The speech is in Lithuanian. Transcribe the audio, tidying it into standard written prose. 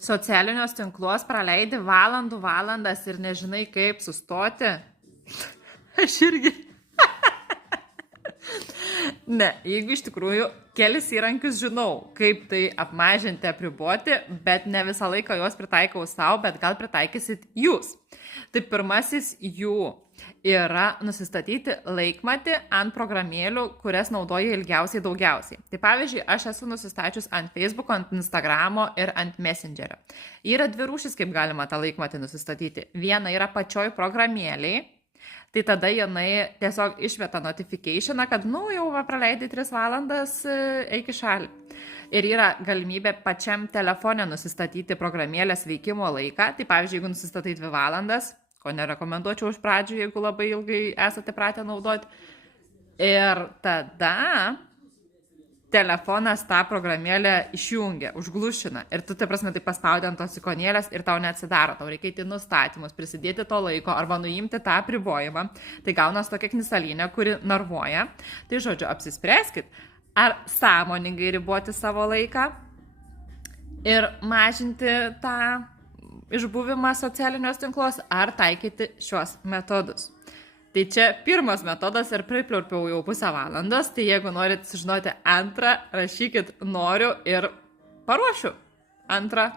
socialinius tinklus praleidi valandas ir nežinai kaip sustoti. Aš irgi. Ne, jeigu iš tikrųjų kelis įrankius žinau, kaip tai apmažinti, apriboti, bet ne visą laiką juos pritaikau savo, bet gal pritaikysit jūs. Tai pirmasis jų yra nusistatyti laikmatį ant programėlių, kurias naudoji ilgiausiai daugiausiai. Tai pavyzdžiui, aš esu nusistačius ant Facebooko, ant Instagramo ir ant Messengerio. Yra dvi rūšis, kaip galima tą laikmatį nusistatyti. Viena yra pačioj programėliai. Tai tada jinai tiesiog išmeta notificationą, kad, jau praleidai 3 valandas, eik į šalį. Ir yra galimybė pačiam telefone nusistatyti programėlės veikimo laiką. Tai pavyzdžiui, jeigu nusistatai 2 valandas, ko nerekomenduočiau iš pradžių, jeigu labai ilgai esate pratę naudoti. Ir tada telefonas tą programėlę išjungia, užglušina. Ir tu, tai paspaudi ant tos ikonėlės ir tau neatsidaro. Tau reikia įti nustatymus, prisidėti to laiko arba nuimti tą apribojimą. Tai gaunas tokia knisalinė, kuri narvuoja. Tai žodžiu, apsispręskit, ar sąmoningai riboti savo laiką ir mažinti tą išbuvimą socialiniuose tinkluose, ar taikyti šiuos metodus. Tai čia pirmas metodas ir pripliurpiau jau 1/2 valandos, tai jeigu norit sužinoti antrą, rašykit noriu ir paruošiu antrą